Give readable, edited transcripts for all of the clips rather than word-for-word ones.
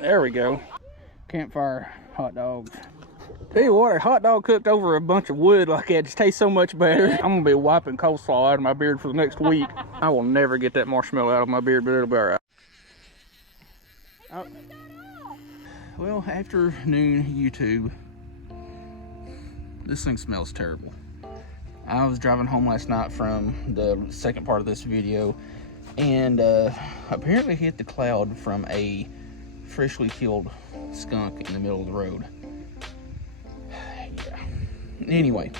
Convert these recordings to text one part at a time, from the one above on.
There we go. Campfire hot dogs. Tell you what, a hot dog cooked over a bunch of wood like that just tastes so much better. I'm gonna be wiping coleslaw out of my beard for the next week. I will never get that marshmallow out of my beard, but it'll be all right. Oh. Well, afternoon YouTube. This thing smells terrible. I was driving home last night from the second part of this video, and apparently hit the cloud from a freshly killed skunk in the middle of the road. Yeah. Anyway,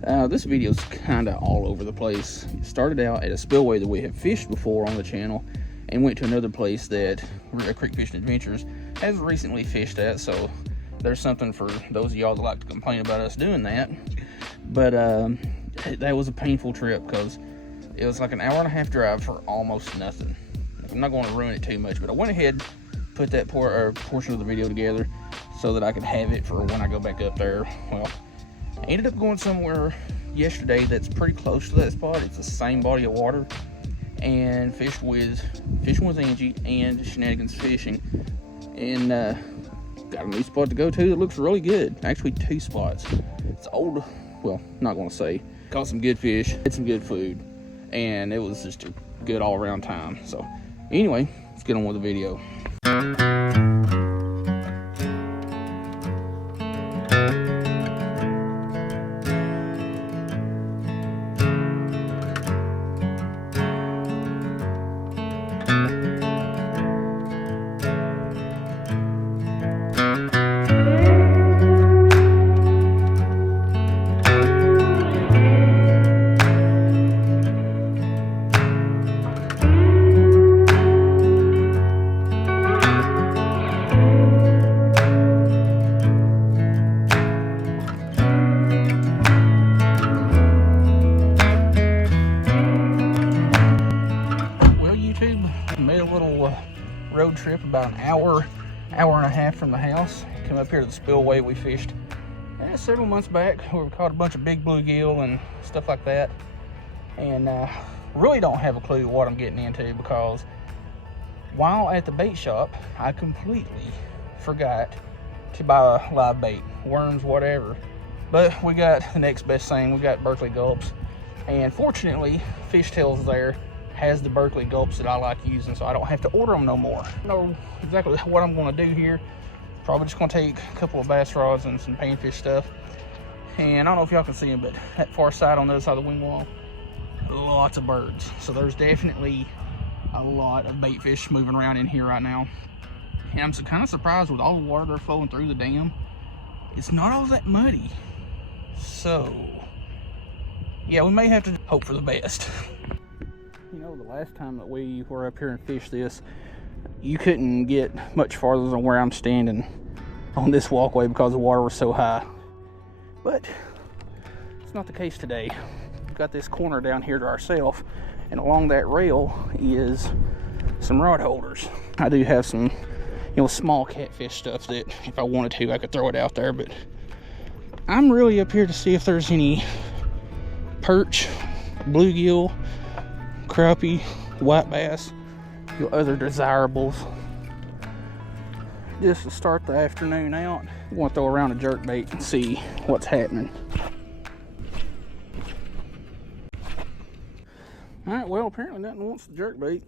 this video is kind of all over the place. It started out at a spillway that we have fished before on the channel, and went to another place that Creek Fishing Adventures has recently fished at, so there's something for those of y'all that like to complain about us doing that. But that was a painful trip because it was like an hour and a half drive for almost nothing. I'm not going to ruin it too much, but I went ahead, put that portion of the video together so that I could have it for when I go back up there. Well, I ended up going somewhere yesterday that's pretty close to that spot. It's the same body of water, and fishing with Angie and Shenanigans Fishing, and got a new spot to go to that looks really good. Actually, two spots. It's old, well, not gonna say. Caught some good fish, had some good food, and it was just a good all-around time. So anyway, let's get on with the video. Made a little road trip about an hour and a half from the house. Come up here to the spillway we fished several months back, where we caught a bunch of big bluegill and stuff like that, and really don't have a clue what I'm getting into, because while at the bait shop I completely forgot to buy a live bait, worms, whatever. But we got the next best thing. We got Berkeley gulps, and fortunately Fishtails there has the Berkeley gulps that I like using, so I don't have to order them no more. I know exactly what I'm going to do here. Probably just going to take a couple of bass rods and some panfish stuff, and I don't know if y'all can see them, but that far side on the other side of the wing wall, lots of birds. So there's definitely a lot of bait fish moving around in here right now, and I'm kind of surprised with all the water they're flowing through the dam. It's not all that muddy, so yeah, we may have to hope for the best. You know, the last time that we were up here and fished this, you couldn't get much farther than where I'm standing on this walkway because the water was so high. But it's not the case today. We've got this corner down here to ourselves, and along that rail is some rod holders. I do have some, small catfish stuff that if I wanted to, I could throw it out there, but I'm really up here to see if there's any perch, bluegill, crappie, white bass, other desirables, just to start the afternoon out. I want to throw around a jerk bait and see what's happening. All right, well, apparently nothing wants the jerk bait.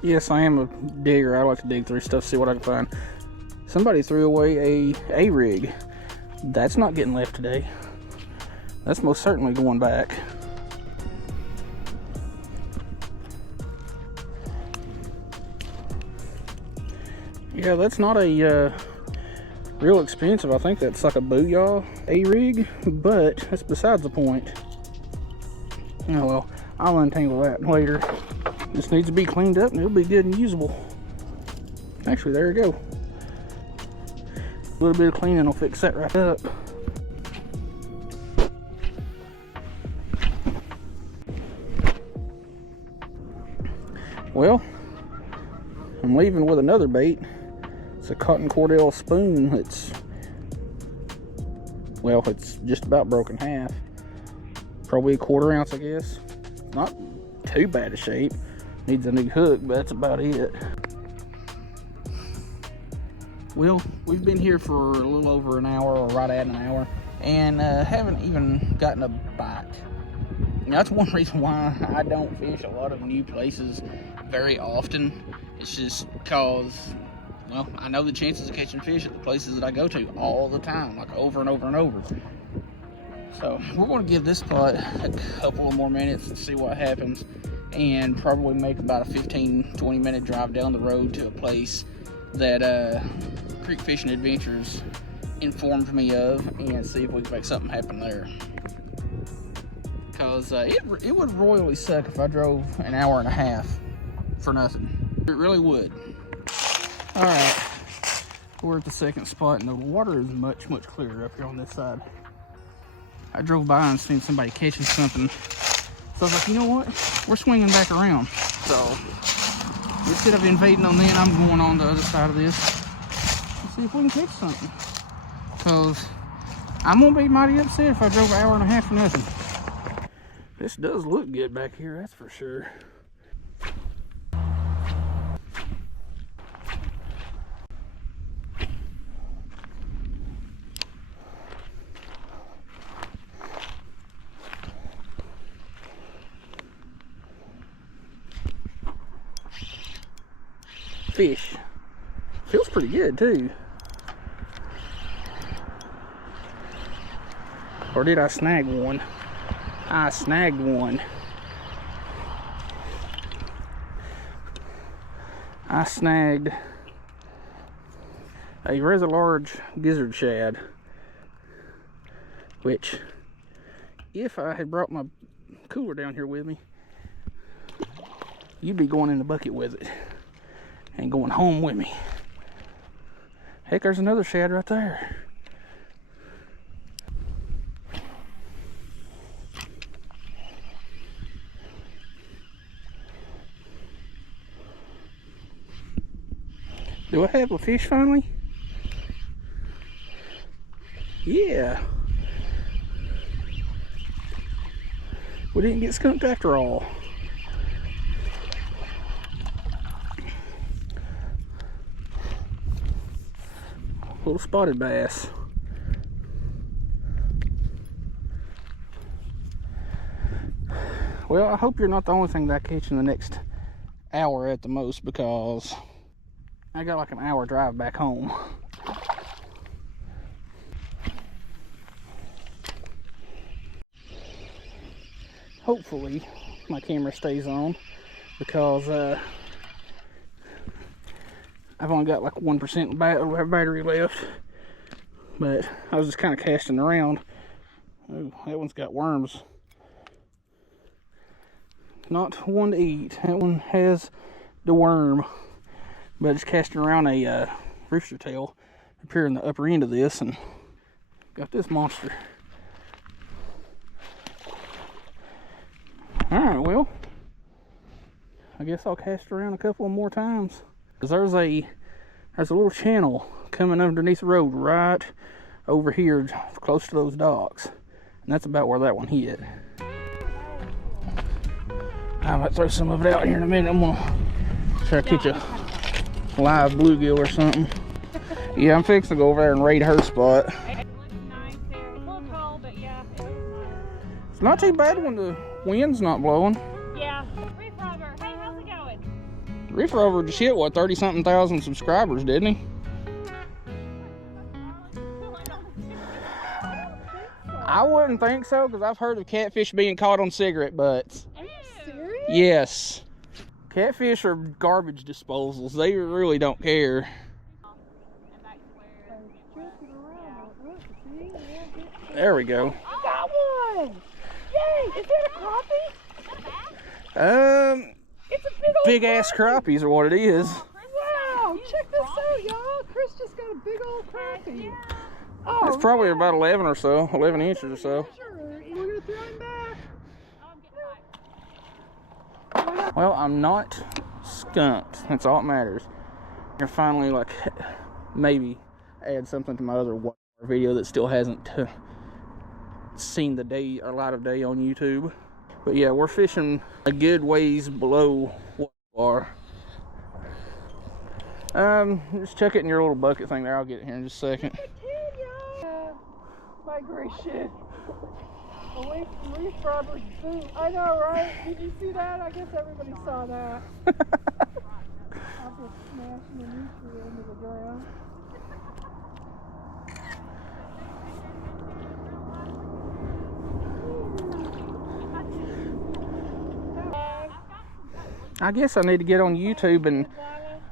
Yes, I am a digger. I like to dig through stuff, see what I can find. Somebody threw away a rig. That's not getting left today. That's most certainly going back. Yeah, that's not a real expensive. I think that's like a Booyah A-rig, but that's besides the point. Oh well, I'll untangle that later. This needs to be cleaned up and it'll be good and usable. Actually, there you go. A little bit of cleaning will fix that right up. Well, I'm leaving with another bait. It's a cotton cordell spoon. It's just about broken half. Probably a 1/4 ounce, I guess. Not too bad a shape. Needs a new hook, but that's about it. Well, we've been here for a little over an hour, or right at an hour, and haven't even gotten a bite. Now, that's one reason why I don't fish a lot of new places very often. It's just because, well, I know the chances of catching fish at the places that I go to all the time, like over and over and over. So we're going to give this spot a couple of more minutes and see what happens, and probably make about a 15-20 minute drive down the road to a place that Creek Fishing Adventures informed me of, and see if we can make something happen there. Because it would royally suck if I drove an hour and a half for nothing. It really would. All right, we're at the second spot, and the water is much clearer up here on this side. I drove by and seen somebody catching something, so I was like, you know what? We're swinging back around. So instead of invading on them, I'm going on the other side of this and see if we can catch something. Because I'm gonna be mighty upset if I drove an hour and a half for nothing. This does look good back here, that's for sure. Fish. Feels pretty good too. Or did I snag one? I snagged one. I snagged a rather large gizzard shad, which, if I had brought my cooler down here with me, you'd be going in the bucket with it and going home with me. Heck, there's another shad right there. Do I have a fish finally? Yeah. We didn't get skunked after all. Little spotted bass. Well, I hope you're not the only thing that I catch in the next hour at the most, because I got like an hour drive back home. Hopefully my camera stays on, because I've only got like 1% battery left, but I was just kind of casting around. Oh, that one's got worms. Not one to eat. That one has the worm. But just casting around a rooster tail up here in the upper end of this, and got this monster. Alright, well, I guess I'll cast around a couple more times. Because there's a little channel coming underneath the road right over here, close to those docks. And that's about where that one hit. I might throw some of it out here in a minute. I'm gonna try to catch a live bluegill or something. Yeah, I'm fixing to go over there and raid her spot. It's not too bad when the wind's not blowing. Yeah. Reef Rover, hey, how's it going? Reef Rover just hit, what, 30-something thousand subscribers, didn't he? I wouldn't think so, because I've heard of catfish being caught on cigarette butts. Are you serious? Yes. Catfish are garbage disposals. They really don't care. There we go. Got one! Yay! Is that a crappie? It's a big ass crappies are what it is. Wow! Check this out, y'all. Chris just got a big old crappie. Oh, it's probably about 11 or so, 11 inches or so. Sure. We're gonna throw him back. Well, I'm not skunked. That's all that matters. I can finally, like, maybe add something to my other video that still hasn't seen the day or light of day on YouTube. But yeah, we're fishing a good ways below what we are. Just check it in your little bucket thing there. I'll get it here in just a second. Migration away from reef robbers and food. I know, right? Did you see that? I guess everybody saw that. After smashing the nutrient into the ground. I guess I need to get on YouTube and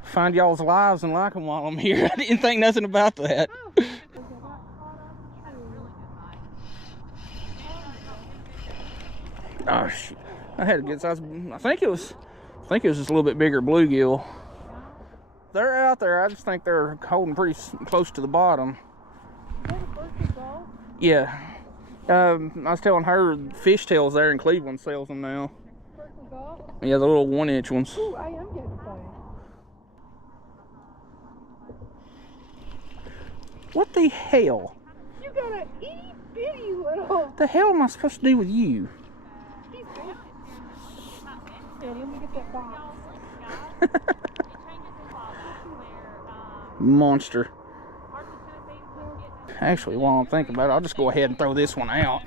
find y'all's lives and like them while I'm here. I didn't think nothing about that. Oh shit! I had a good size. I think it was just a little bit bigger bluegill. They're out there. I just think they're holding pretty close to the bottom. Yeah. I was telling her Fishtails there in Cleveland sells them now. Yeah, the little 1-inch ones. Ooh, I am getting fired. What the hell? You got an itty bitty little. What the hell am I supposed to do with you? Here, let me get that box. Monster. Actually, while I'm thinking about it, I'll just go ahead and throw this one out.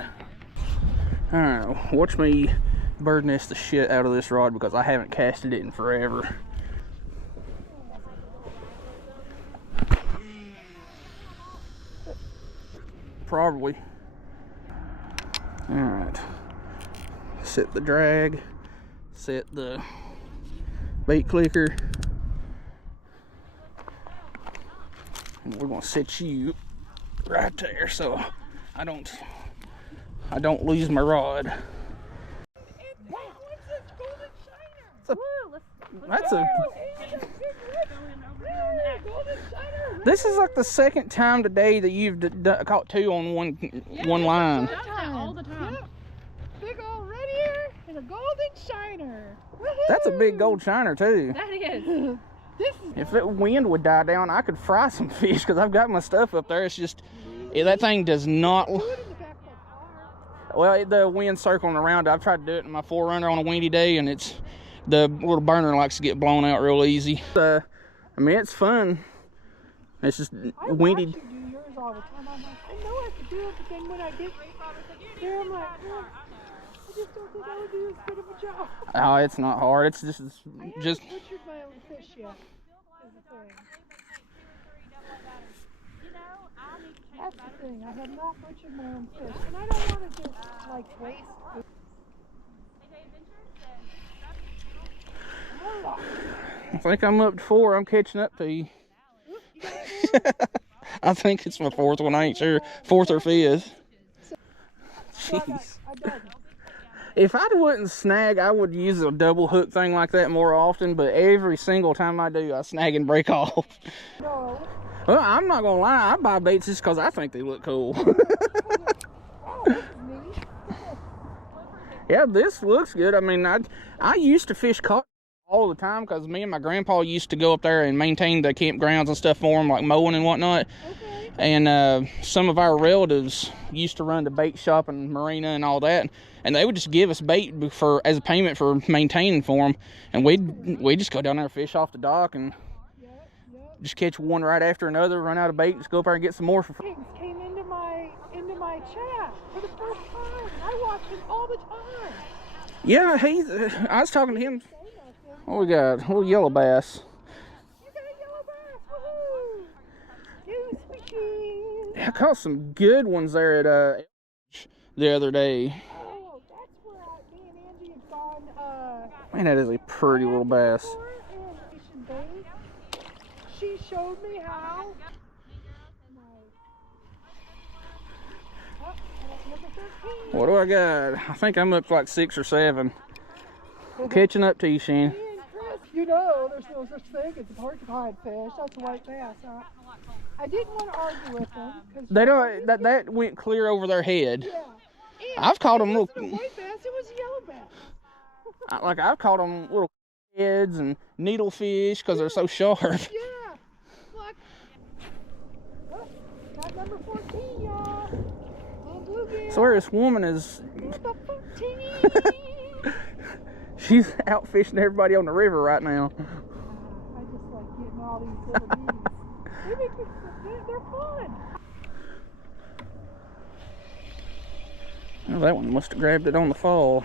Alright, watch me bird nest the shit out of this rod because I haven't casted it in forever. Probably. Alright. Set the drag. Set the bait clicker. And we're gonna set you right there so I don't lose my rod. This is like the second time today that you've caught two on one line. All the time. Yep. Big old red ear and a golden shiner. That's a big gold shiner too. That is. If the wind would die down, I could fry some fish because I've got my stuff up there. It's just that thing does not. Well, the wind's circling around. I've tried to do it in my 4Runner on a windy day, and the little burner likes to get blown out real easy. I mean, it's fun. It's just windy. I watch you do yours all the time. I'm like, I know I could do it, but then when I get there, I'm like, oh, I just don't think I would do as good of a job. Oh, it's not hard. It's just. I haven't butchered my own fish yet. Is the thing. That's the thing. I have not butchered my own fish, and I don't want to just like waste food. I think I'm up to 4. I'm catching up to you. I think it's my 4th one. I ain't sure. 4th or 5th. Jeez. If I wouldn't snag, I would use a double hook thing like that more often, but every single time I do, I snag and break off. No. Well, I'm not gonna lie, I buy baits just because I think they look cool. Yeah, this looks good. I mean, I used to fish cod all the time because me and my grandpa used to go up there and maintain the campgrounds and stuff for them, like mowing and whatnot. Okay. And some of our relatives used to run the bait shop and marina and all that, and they would just give us bait as a payment for maintaining for them, and we'd just go down there and fish off the dock and just catch one right after another, run out of bait, just go up there and get some more for free. Came into my chat for the first time. I watch him all the time. Yeah, I was talking to him. What we got? A little yellow bass. You got a yellow bass, woohoo! You speaking. I caught some good ones there at the other day. Oh, that's where me and Angie had gone. Man, that is a pretty little bass. She showed me how. What do I got? I think I'm up to like 6 or 7. Catching up to you, Shane. You know, there's no such thing as a porcupine fish. That's a white bass. I didn't want to argue with them. They don't. That went clear over their head. Yeah. I've caught them little. It wasn't a white bass. It was a yellow bass. Like I've caught them little heads and needlefish because they're so sharp. Yeah. Look. Got number 14, y'all. swear this woman is... What the fuck? She's out fishing everybody on the river right now. I just like getting all these little bees. They're fun. Well, that one must have grabbed it on the fall.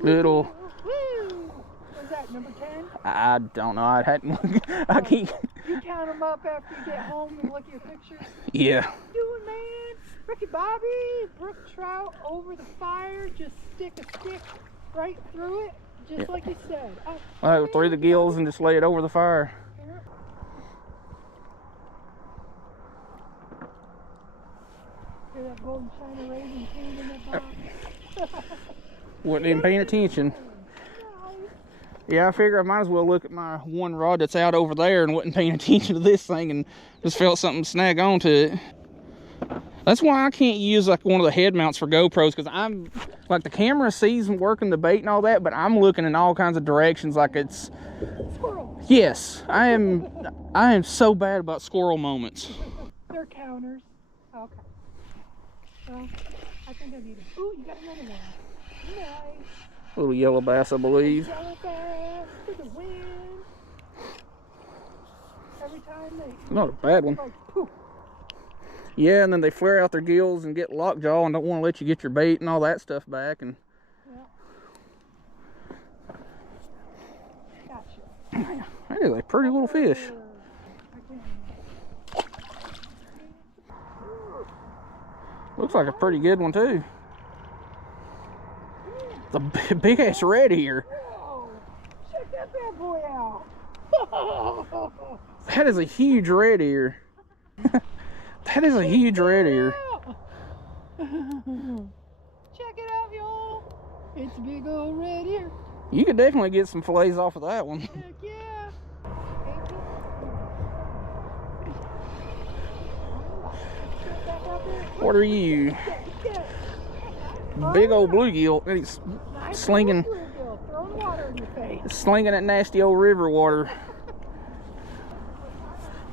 Little... Woo! Was that number 10? I don't know. I hadn't looked. I can't... You count them up after you get home and look at your pictures? Yeah. Doing, man. Ricky Bobby, brook trout over the fire. Just stick a stick right through it, just like you said. Through the gills and just lay it over the fire. Hear that golden shiner raisin came in that box? Wasn't even paying attention. Yeah, I figure I might as well look at my one rod that's out over there and wasn't paying attention to this thing and just felt something snag onto it. That's why I can't use like one of the head mounts for GoPros, because I'm like, the camera sees them working the bait and all that, but I'm looking in all kinds of directions like it's... Squirrel. Yes, I am so bad about squirrel moments. They're counters. Okay. Well, I think I need it. Ooh, you got another one. Nice. Little yellow bass, I believe. Yellow bass to the wind. Every time they... Not a bad one. Like, poof. Yeah, and then they flare out their gills and get lockjaw and don't want to let you get your bait and all that stuff back. And yeah. Gotcha. That is a pretty little fish. Looks like a pretty good one too. It's a big ass red here. Whoa, check that bad boy out. That is a huge red ear. That is a huge red ear. Check it out, y'all. It's a big old red ear. You could definitely get some fillets off of that one. Heck yeah. What are you? Big old bluegill. And he's slinging, throwing water in your face. slinging that nasty old river water.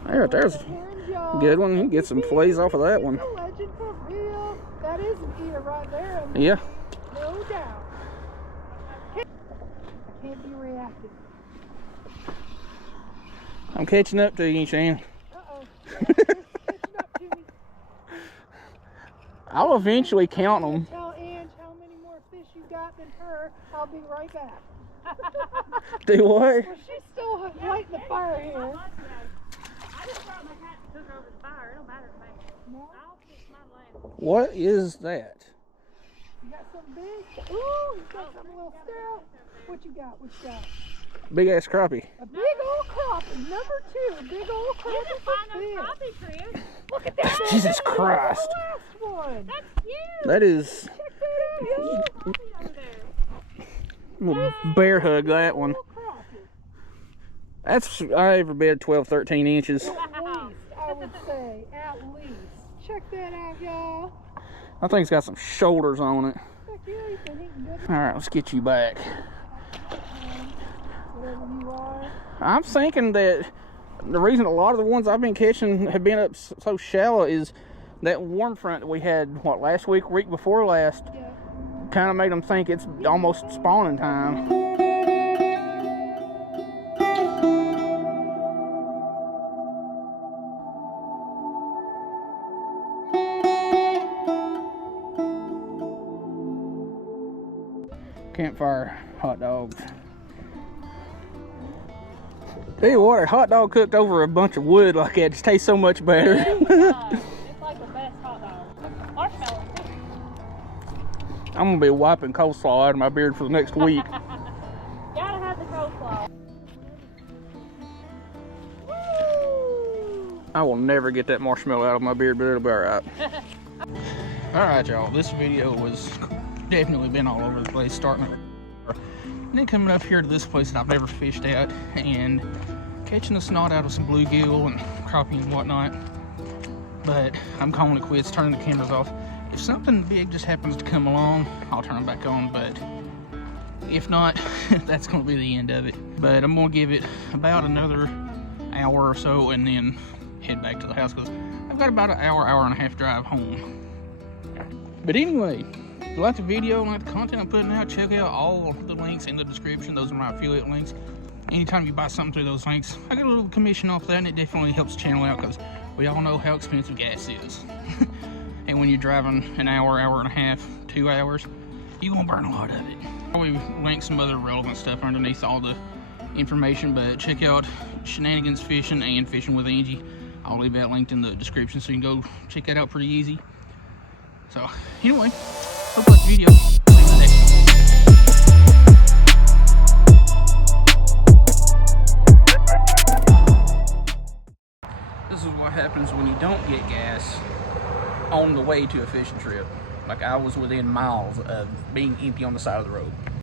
There's a good one. You can get some fillets off of that one. Legend for real. That is an eater right there. Yeah. No doubt. I can't be reactive. I'm catching up to you, Shane. Uh-oh. Catching up to me. I'll eventually count them. Tell Ange how many more fish you got than her. I'll be right back. Do what? Well, she's still lighting the fire here. I just brought my hat to cook over the fire. It don't matter to me. No? I'll fix my land. What is that? You got something big? Ooh, you got something a little stout. What you got? What you got? Big ass crappie. A big old crappie. Number 2. A big old crappie. You can find for those fish. crappie, Chris. Look at that. Jesus Christ. The last one. That's huge. That is... Check that out, y'all. Crappie over there. We'll bear hug that one. Little crappie. That's, I ever bet 12, 13 inches. At least, I would say. At least. Check that out, y'all. I think it's got some shoulders on it. Heck yeah, you've been eating good. Alright, let's get you back. Whatever you are. I'm thinking that the reason a lot of the ones I've been catching have been up so shallow is that warm front that we had, what, last week, week before last, Yeah. kind of made them think it's almost spawning time. Campfire hot dogs. Tell you what, a hot dog cooked over a bunch of wood like that just tastes so much better. It's like the best hot dog. Marshmallow. I'm gonna be wiping coleslaw out of my beard for the next week. Gotta have the coleslaw. I will never get that marshmallow out of my beard, but it'll be alright. Alright, y'all, this video was definitely been all over the place, starting at and then coming up here to this place that I've never fished at and catching a snot out of some bluegill and crappie and whatnot. But I'm calling it quits, turning the cameras off. If something big just happens to come along, I'll turn them back on, but if not, that's going to be the end of it. But I'm going to give it about another hour or so and then head back to the house because I've got about an hour, hour and a half drive home. But anyway, if you like the video and like the content I'm putting out, check out all the links in the description. Those are my affiliate links. Anytime you buy something through those links, I get a little commission off that, and it definitely helps the channel out because we all know how expensive gas is. And when you're driving an hour, hour and a half, 2 hours, you're gonna burn a lot of it. We link some other relevant stuff underneath all the information, but check out Shenanigans Fishing and Fishing with Angie. I'll leave that linked in the description so you can go check that out pretty easy. So anyway, hope you like the video. See you in the next one. This is what happens when you don't get gas on the way to a fishing trip. Like I was within miles of being empty on the side of the road.